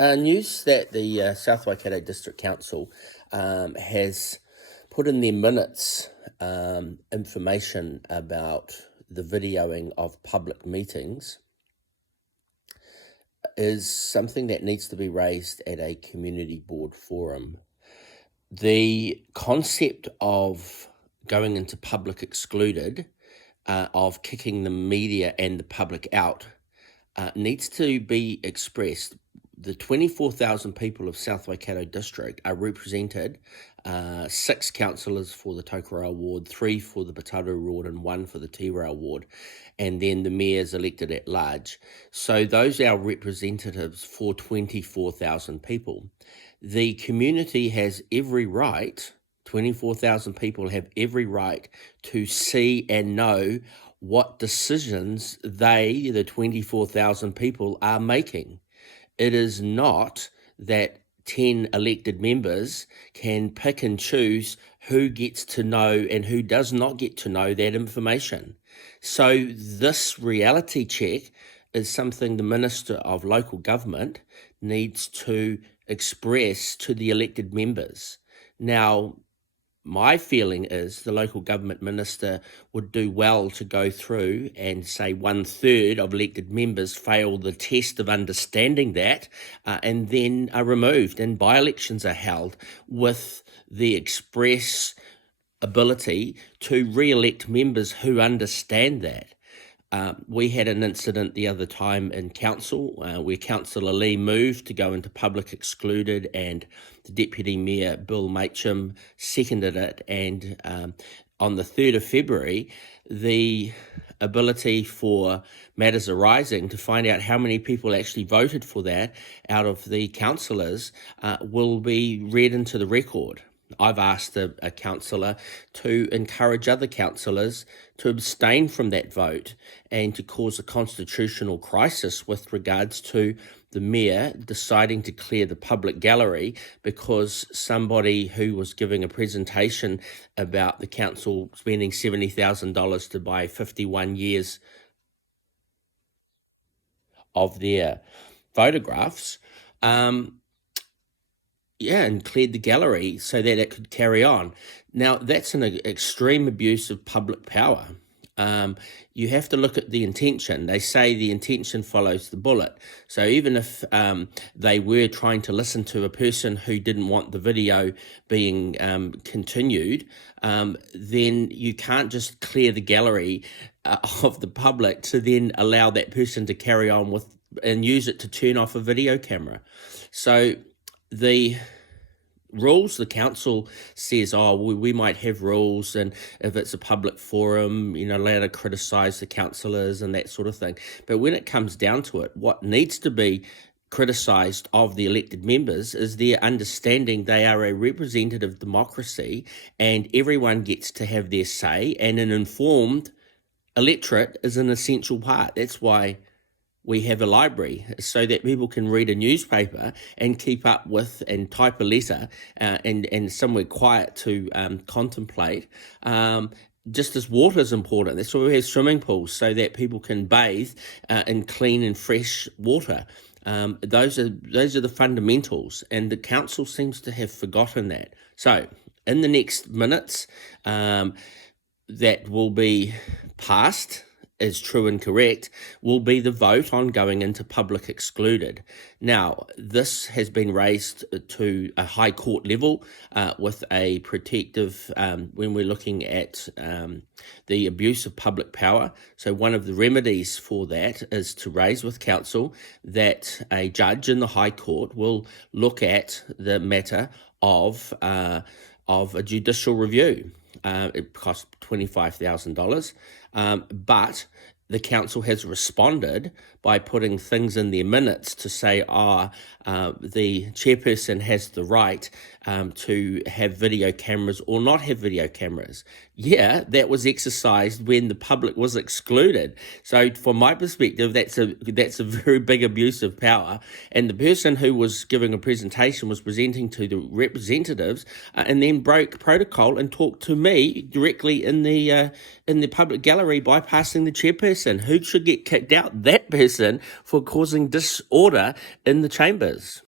News that the South Waikato District Council has put in their minutes information about the videoing of public meetings is something that needs to be raised at a community board forum. The concept of going into public excluded, of kicking the media and the public out, needs to be expressed. The 24,000 people of South Waikato District are represented, 6 councillors for the Tokoroa ward, 3 for the Bataru ward and 1 for the Tirau ward, and then the mayor's elected at large. So those are representatives for 24,000 people. The community has every right, 24,000 people have every right to see and know what decisions they, the 24,000 people, are making. It is not that 10 elected members can pick and choose who gets to know and who does not get to know that information. So this reality check is something the Minister of Local Government needs to express to the elected members. Now, my feeling is the local government minister would do well to go through and say 1/3 of elected members fail the test of understanding that and then are removed, and by-elections are held with the express ability to re-elect members who understand that. We had an incident the other time in council where Councillor Lee moved to go into public excluded, and the Deputy Mayor Bill Macham seconded it, and on the 3rd of February the ability for Matters Arising to find out how many people actually voted for that out of the councillors will be read into the record. I've asked a councillor to encourage other councillors to abstain from that vote and to cause a constitutional crisis with regards to the mayor deciding to clear the public gallery because somebody who was giving a presentation about the council spending $70,000 to buy 51 years of their photographs, and cleared the gallery so that it could carry on. Now, that's an extreme abuse of public power. You have to look at the intention. They say the intention follows the bullet. So even if they were trying to listen to a person who didn't want the video being continued, then you can't just clear the gallery of the public to then allow that person to carry on with and use it to turn off a video camera. So the rules, the council says, we might have rules, and if it's a public forum, allowed to criticise the councillors and that sort of thing. But when it comes down to it, what needs to be criticised of the elected members is their understanding they are a representative democracy and everyone gets to have their say, and an informed electorate is an essential part. That's why we have a library, so that people can read a newspaper and keep up with and type a letter and somewhere quiet to contemplate. Just as water is important, that's why we have swimming pools, so that people can bathe in clean and fresh water. Those are the fundamentals, and the council seems to have forgotten that. So in the next minutes, that will be passed is true and correct, will be the vote on going into public excluded. Now, this has been raised to a high court level with a protective, when we're looking at the abuse of public power. So one of the remedies for that is to raise with council that a judge in the High Court will look at the matter of a judicial review. It costs $25,000, but the council has responded by putting things in their minutes to say, the chairperson has the right to have video cameras or not have video cameras. Yeah, that was exercised when the public was excluded. So from my perspective, that's a very big abuse of power. And the person who was giving a presentation was presenting to the representatives and then broke protocol and talked to me directly in the public gallery, bypassing the chairperson. Who should get kicked out? That person, for causing disorder in the chambers.